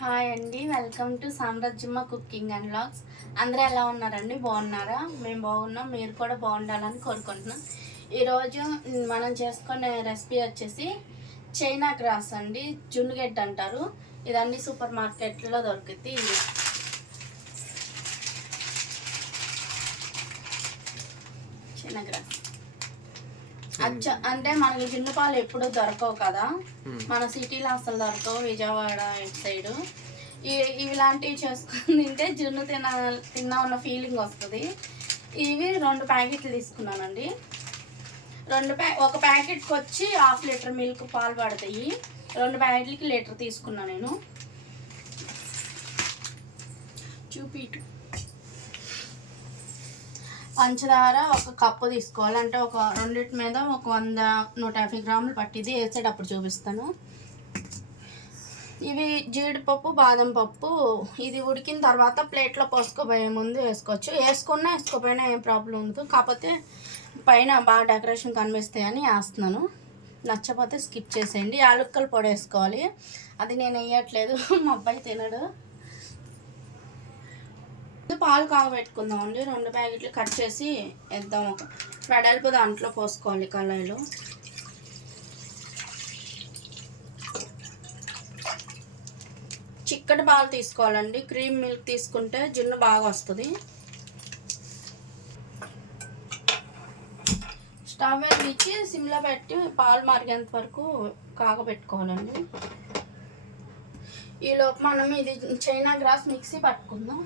Hi అండి welcome to Samrajyamma cooking and blogs అందరూ ఎలా ఉన్నారండి? బాగున్నారా? మేము బాగున్నాం మీరు కూడా బాగుండాలని కోరుకుంటున్నాం. ఈరోజు మనం చేసుకునే రెసిపీ వచ్చేసి చైనా గ్రాస్ అండి జున్నుగడ్డ అంటారు. ఇదన్నీ సూపర్ మార్కెట్లో దొరుకుతుంది ఇది చైనా గ్రాస్ అచ్చ అంటే మనకి జున్ను పాలు ఎప్పుడు దొరకవు కదా. మన సిటీలో అసలు దొరకవు విజయవాడ ఇటు సైడు. ఈ- ఇలాంటివి చేసుకుని తింటే జున్ను తిన తిన్నా ఉన్న ఫీలింగ్ వస్తుంది. ఇవి రెండు ప్యాకెట్లు తీసుకున్నానండి. రెండు ప్యా ఒక ప్యాకెట్కి వచ్చి హాఫ్ లీటర్ మిల్క్ పాలు పడతాయి. రెండు ప్యాకెట్లకి లీటర్ తీసుకున్నా నేను. పంచదార ఒక కప్పు తీసుకోవాలి. అంటే ఒక రెండింటి మీద ఒక వంద నూట యాభై గ్రాములు పట్టిది. వేసేటప్పుడు చూపిస్తాను. ఇవి జీడిపప్పు బాదం పప్పు. ఇది ఉడికిన తర్వాత ప్లేట్లో పోసుకోబోయే ముందు వేసుకోవచ్చు. వేసుకున్నా వేసుకోపోయినా ఏం ప్రాబ్లం ఉండదు. కాకపోతే పైన బాగా డెకరేషన్ కనిపిస్తాయని వేస్తున్నాను. నచ్చకపోతే స్కిప్ చేసేయండి. యాలుక్కలు పొడి వేసుకోవాలి. అది నేను వేయట్లేదు. మా అబ్బాయి తినడు. ముందు పాలు కాగబెట్టుకుందాం అండి. రెండు ప్యాకెట్లు కట్ చేసి వేద్దాం ఒక వెడల్పు దాంట్లో పోసుకోవాలి కళాయిలో. చిక్కటి పాలు తీసుకోవాలండి. క్రీమ్ మిల్క్ తీసుకుంటే జున్ను బాగా వస్తుంది. స్టవ్ వెలిగించి సిమ్లో పెట్టి పాలు మరిగేంత వరకు కాగబెట్టుకోవాలండి. ఈలోపు మనం ఇది చైనా గ్రాస్ మిక్సీ పట్టుకుందాం.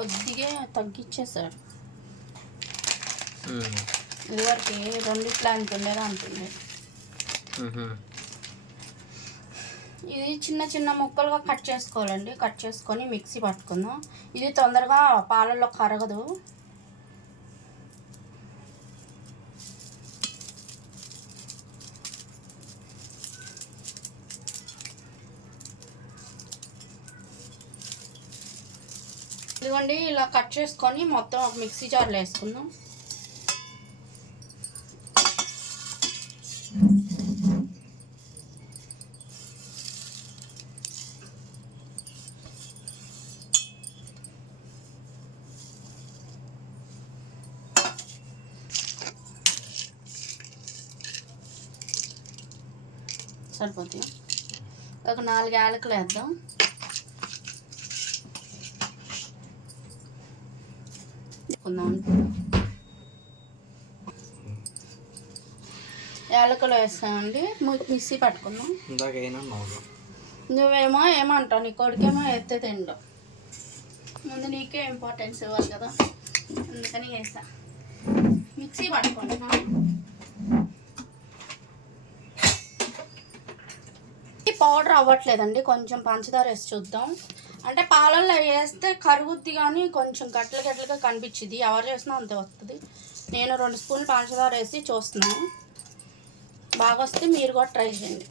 కొద్దిగా తగ్గించేసాడు ఇదివరకు రెండిట్లో అంత ఉండేది అంటుంది. ఇది చిన్న చిన్న ముక్కలుగా కట్ చేసుకోవాలండి. కట్ చేసుకొని మిక్సీ పట్టుకుందాం. ఇది తొందరగా పాలల్లో కరగదు. ఇదిగోండి ఇలా కట్ చేసుకొని మొత్తం ఒక మిక్సీ జార్లో వేసుకుందాం. సరిపోతాయి? ఒక నాలుగు యాలకులు వేద్దాం. తీసుకుందాం యాలకులు వేస్తామండి మిక్సీ పట్టుకుందాం నువ్వేమో ఏమంటావు? నీ కొడుకేమో ఎత్తే తిండు. ముందు నీకే ఇంపార్టెన్స్ ఇవ్వాలి కదా. అందుకని వేసా మిక్సీ పట్టుకుంటున్నా ఈ పౌడర్ అవ్వట్లేదండి. కొంచెం పంచదార వేసి చూద్దాం. అంటే పాలల్లో వేస్తే కరుగుద్ది కానీ కొంచెం గట్ల గట్లగా కనిపించింది ఎవరు చేసినా అంతే వస్తుంది నేను రెండు స్పూన్లు పంచదార వేసి చూస్తున్నాను బాగా వస్తే మీరు కూడా ట్రై చేయండి.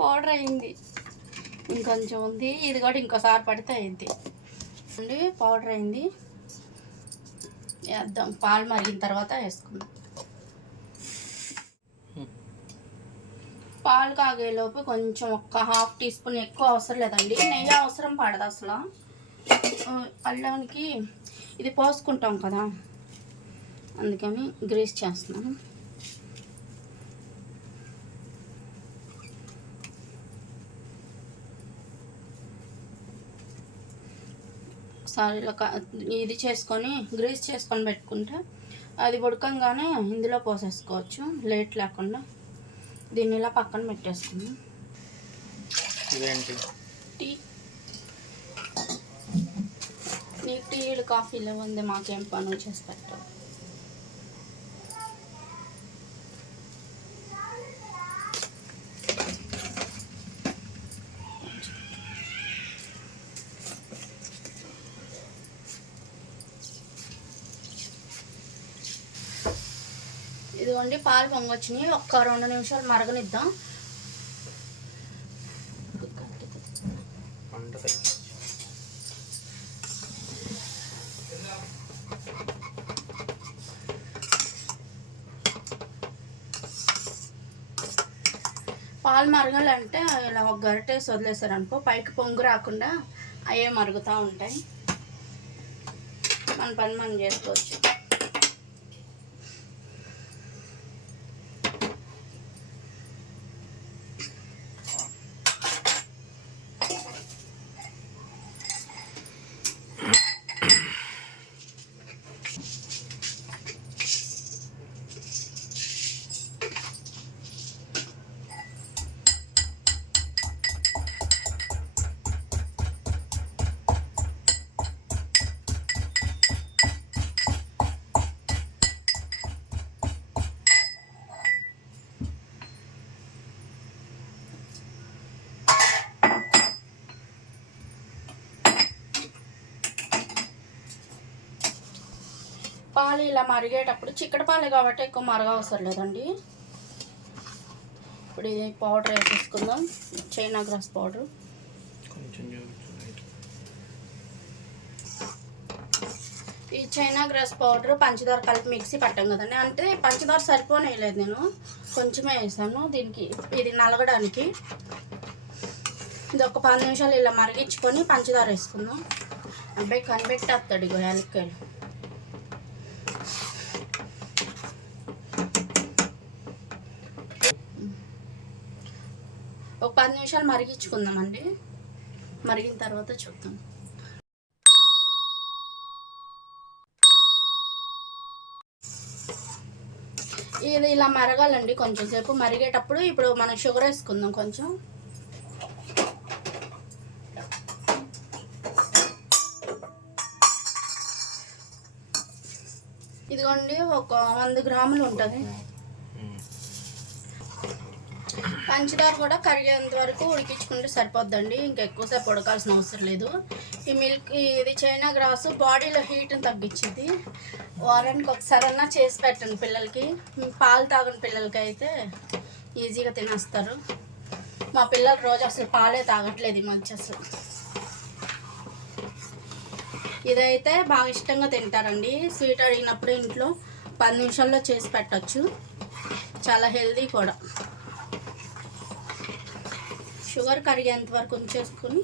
పౌడర్ అయింది. ఇంకొంచెం ఉంది. ఇది కూడా ఇంకోసారి పడితే అయింది అండి పౌడర్ అయింది. వేద్దాం. పాలు మరిగిన తర్వాత వేసుకుందాం. పాలు కాగేలోపు కొంచెం ఒక హాఫ్ టీ స్పూన్ ఎక్కువ అవసరం లేదండి. నెయ్యి అవసరం పడదు అసలు. అల్లానికి ఇది పోసుకుంటాం కదా. అందుకని గ్రీస్ చేస్తున్నాను. ఒకసారి ఇలా ఇది చేసుకొని గ్రీస్ చేసుకొని పెట్టుకుంటే అది ఉడకంగానే ఇందులో పోసేసుకోవచ్చు. లేట్ లేకుండా. దీన్ని ఇలా పక్కన పెట్టేసుకుందాం ఇదేంటి? టీ. నీకు టీలు కాఫీలు ఉంది మాకేం పనులు చేసి పెట్టావు? ఇదిగోండి పాలు పొంగొచ్చినాయి. ఒక్క రెండు నిమిషాలు మరగనిద్దాం. పాలు మరగాలంటే ఇలా ఒక గరిటేసి వదిలేసారనుకో పైకి పొంగు రాకుండా అవే మరుగుతూ ఉంటాయి. మన పని మనం చేసుకోవచ్చు. పాలు ఇలా మరిగేటప్పుడు చిక్కటి పాలు కాబట్టి ఎక్కువ మరగ అవసరం లేదండి. ఇప్పుడు ఇది పౌడర్ వేసేసుకుందాం. China grass powder. ఈ చైనా గ్రాస్ పౌడర్ పంచదార కలిపి మిక్సీ పట్టాం కదండి. అంటే పంచదార సరిపోనేయలేదు నేను. కొంచెమే వేసాను. దీనికి ఇది నలగడానికి. ఇది ఒక పది నిమిషాలు ఇలా మరిగించుకొని పంచదార వేసుకుందాం. అబ్బాయి కనిపెట్టేస్తాడు ఇగో యాలక్కాయలు ఒక పది నిమిషాలు మరిగించుకుందామండి. మరిగిన తర్వాత చూద్దాం. ఇది ఇలా మరగాలండి కొంచెం సేపు. మరిగేటప్పుడు ఇప్పుడు మనం షుగర్ వేసుకుందాం కొంచెం. ఇదిగోండి ఒక వంద గ్రాములు ఉంటుంది. పంచదార కూడా కరిగేంత వరకు ఉడికించుకుంటే సరిపోద్దండి. ఇంకా ఎక్కువసేపు ఉడకాల్సిన అవసరం లేదు. ఈ మిల్క్ ఇది చైనా గ్రాసు బాడీలో హీట్ని తగ్గించింది వారానికి ఒకసారి అన్నా చేసి పెట్టండి పిల్లలకి. పాలు తాగని పిల్లలకి అయితే ఈజీగా తినేస్తారు. మా పిల్లలు రోజు అసలు పాలే తాగట్లేదు ఈ మధ్య అసలు. ఇదైతే బాగా ఇష్టంగా తింటారండి. స్వీట్ అడిగినప్పుడు ఇంట్లో పది నిమిషాల్లో చేసి పెట్టచ్చు. చాలా హెల్దీ కూడా. షుగర్ కరిగేంత వరకు ఉంచేసుకుని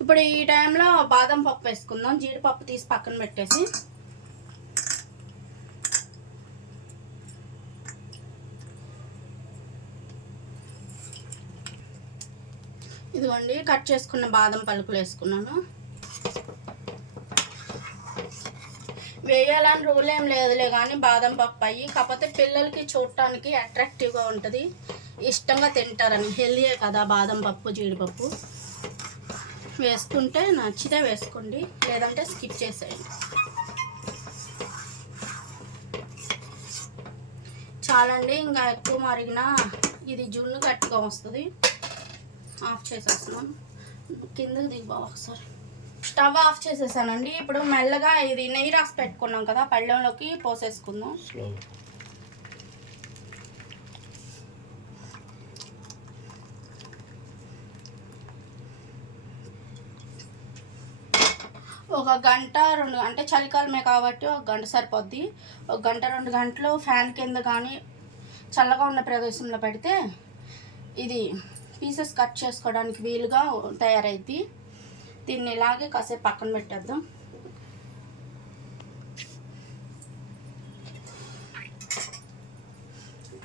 ఇప్పుడు ఈ టైంలో బాదం పప్పు వేసుకుందాం. జీడిపప్పు తీసి పక్కన పెట్టేసి. ఇదిగోండి కట్ చేసుకున్న బాదం పలుకులు వేసుకున్నాను. వేయాలని రూల్ ఏం లేదులే కానీ బాదం పప్పు అయ్యి కాకపోతే పిల్లలకి చూడటానికి అట్రాక్టివ్గా ఉంటుంది. ఇష్టంగా తింటారని. హెల్దీయే కదా బాదం పప్పు జీడిపప్పు. వేసుకుంటే నచ్చితే వేసుకోండి లేదంటే స్కిప్ చేసేయండి. చాలండి ఇంకా ఎక్కువ మరిగినా ఇది జున్ను గట్టిగా వస్తుంది. ఆఫ్ చేసేస్తున్నాం. కిందకి దిగిపో ఒకసారి. స్టవ్ ఆఫ్ చేసేసానండి. ఇప్పుడు మెల్లగా ఇది నెయ్యి రాసి పెట్టుకున్నాం కదా పళ్ళెంలోకి పోసేసుకుందాం. ఒక గంట రెండు అంటే చలికాలమే కాబట్టి ఒక గంట సరిపోద్ది. ఒక గంట రెండు గంటలు ఫ్యాన్ కింద కానీ చల్లగా ఉన్న ప్రదేశంలో పెడితే ఇది పీసెస్ కట్ చేసుకోవడానికి వీలుగా తయారైద్ది. దీన్ని ఇలాగే కాసేపు పక్కన పెట్టేద్దాం.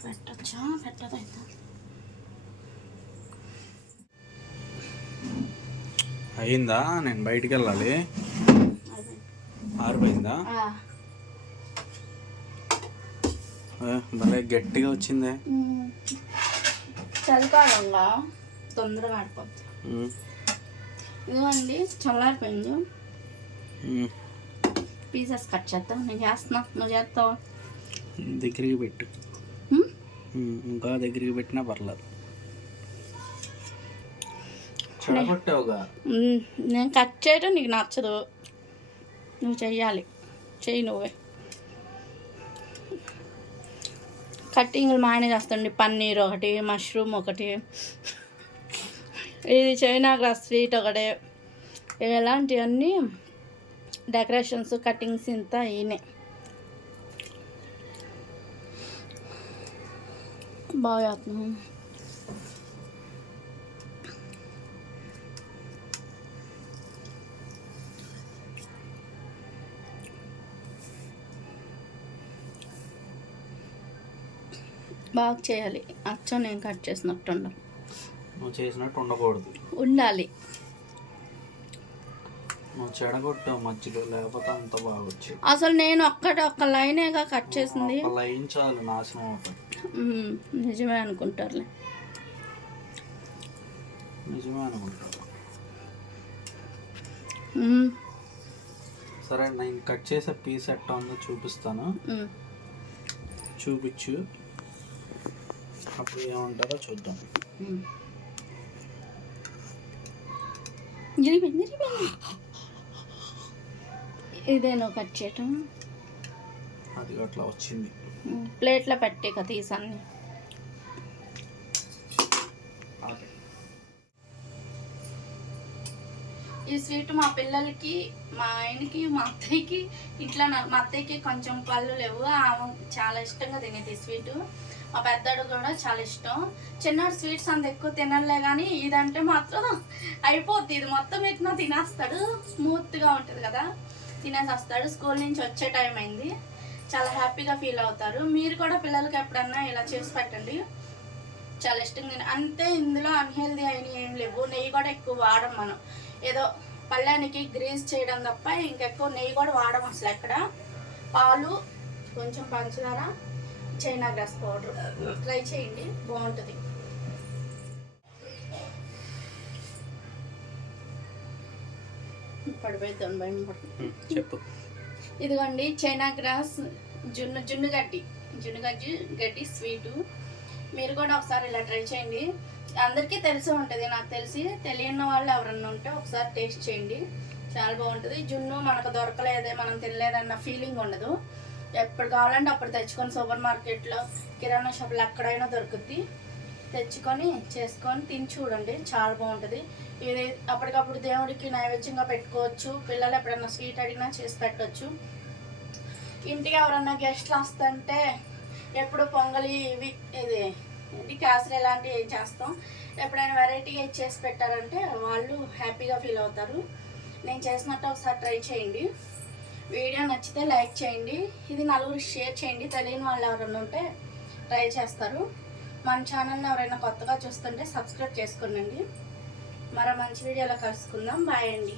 పెట్టచ్చా? పెట్టదైతే అయిందా? నేను బయటికి వెళ్ళాలి. ఆరిపోయిందా భలే గట్టిగా వచ్చిందే. చలికాలంలో తొందరగా ఆడిపోద్ది ఉమ్, ఇదిగోండి చల్లారిపోయింది. పీసెస్ కట్ చేద్దాం. నేను చేస్తున్నా. నువ్వు చేస్తావు? దగ్గరికి పెట్టు. ఇంకా దగ్గరికి పెట్టినా పర్లేదు. నేను కట్ చేయడం నీకు నచ్చదు. నువ్వు చెయ్యాలి. చెయ్యి నువ్వే. కట్టింగ్లు మా ఆయన చేస్తాండి పన్నీర్ ఒకటి మష్రూమ్ ఒకటి. ఇది చైనా గ్రాస్ స్వీట్ ఒకటి. ఇలాంటివన్నీ డెకరేషన్స్ కటింగ్స్ ఇంత ఈయనే. బాగా బాగా చేయాలి. అచ్చం నేను కట్ చేసినట్టు ఉండాలి నువ్వు చేసినట్టు ఉండకూడదు. ఉండాలి. నువ్వు చెడగొట్టావు మధ్యలో లేకపోతే అంత బాగా వచ్చేది అసలు నేను ఒక్కటి ఒక్క లైనేగా కట్ చేసింది. ఒక లైన్ చాలు నాశనం అవుతాయి మ్మ్, నిజమే అనుకుంటారులే. నిజమే అనుకుంటారు సరే నేను కట్ చేసే పీస్ ఎట్టా ఉందో చూపిస్తాను. చూపించు. అప్పుడు ఏమంటారో చూద్దాం. మ్మ్. జరిగిపోయింది జరిగిపోయింది ఇదే నువ్వు కట్ చేయటం? అది అట్లా వచ్చింది. ప్లేట్లో పెట్టే కదా ఆపే. ఈ స్వీట్ మా పిల్లలకి మా ఆయనకి మా అత్తయ్యకి ఇట్లా మా అత్తయ్యకి కొంచెం పళ్ళు లేవు. ఆమె చాలా ఇష్టంగా తినేది ఈ స్వీట్. మా పెద్దడు కూడా చాలా ఇష్టం. చిన్న స్వీట్స్ అంత ఎక్కువ తినలే కానీ ఇదంటే మాత్రం అయిపోద్ది. ఇది మొత్తం ఎట్లా తినేస్తాడు. స్మూత్గా ఉంటుంది కదా. తినేసి వస్తాడు స్కూల్ నుంచి వచ్చే టైం అయింది. చాలా హ్యాపీగా ఫీల్ అవుతారు. మీరు కూడా పిల్లలకి ఎప్పుడన్నా ఇలా చేసి పెట్టండి. చాలా ఇష్టంగా తిన అంతే ఇందులో అన్హెల్దీ అయిన ఏం లేవు. నెయ్యి కూడా ఎక్కువ వాడం మనం. ఏదో పళ్ళానికి గ్రీస్ చేయడం తప్ప ఇంకెక్కువ నెయ్యి కూడా వాడం అసలు ఎక్కడ. పాలు కొంచెం పంచదార చైనా గ్రాస్ పౌడర్ ట్రై చేయండి బాగుంటుంది. చెప్పు. ఇదిగోండి చైనా గ్రాస్ జున్ను జున్ను గడ్డి. జున్ను గడ్డి గడ్డి స్వీటు. మీరు కూడా ఒకసారి ఇలా ట్రై చేయండి. అందరికీ తెలిసి ఉంటుంది నాకు తెలిసి. తెలియని వాళ్ళు ఎవరన్నా ఉంటే ఒకసారి టేస్ట్ చేయండి. చాలా బాగుంటుంది. జున్ను మనకు దొరకలేదే మనం తినలేదన్న ఫీలింగ్ ఉండదు. ఎప్పుడు కావాలంటే అప్పుడు తెచ్చుకొని సూపర్ మార్కెట్లో కిరాణా షాప్లో ఎక్కడైనా దొరుకుద్ది. తెచ్చుకొని చేసుకొని తిని చూడండి. చాలా బాగుంటుంది. ఇది అప్పటికప్పుడు దేవుడికి నైవేద్యంగా పెట్టుకోవచ్చు. పిల్లలు ఎప్పుడైనా స్వీట్ అడిగినా చేసి పెట్టవచ్చు ఇంటికి ఎవరన్నా గెస్ట్లు వస్తుంటే ఎప్పుడు పొంగలి ఇవి ఇది ఇది క్యాసులు ఇలాంటివి చేస్తాం. ఎప్పుడైనా వెరైటీగా చేసి పెట్టారంటే వాళ్ళు హ్యాపీగా ఫీల్ అవుతారు. నేను చేసినట్టు ఒకసారి ట్రై చేయండి. వీడియో నచ్చితే లైక్ చేయండి. ఇది నలుగురు షేర్ చేయండి. తెలియని వాళ్ళు ఎవరైనా ఉంటే ట్రై చేస్తారు. మన ఛానల్ని ఎవరైనా కొత్తగా చూస్తుంటే సబ్స్క్రైబ్ చేసుకోనండి. మరో మంచి వీడియోలో కలుసుకుందాం. బాయ్ అండి.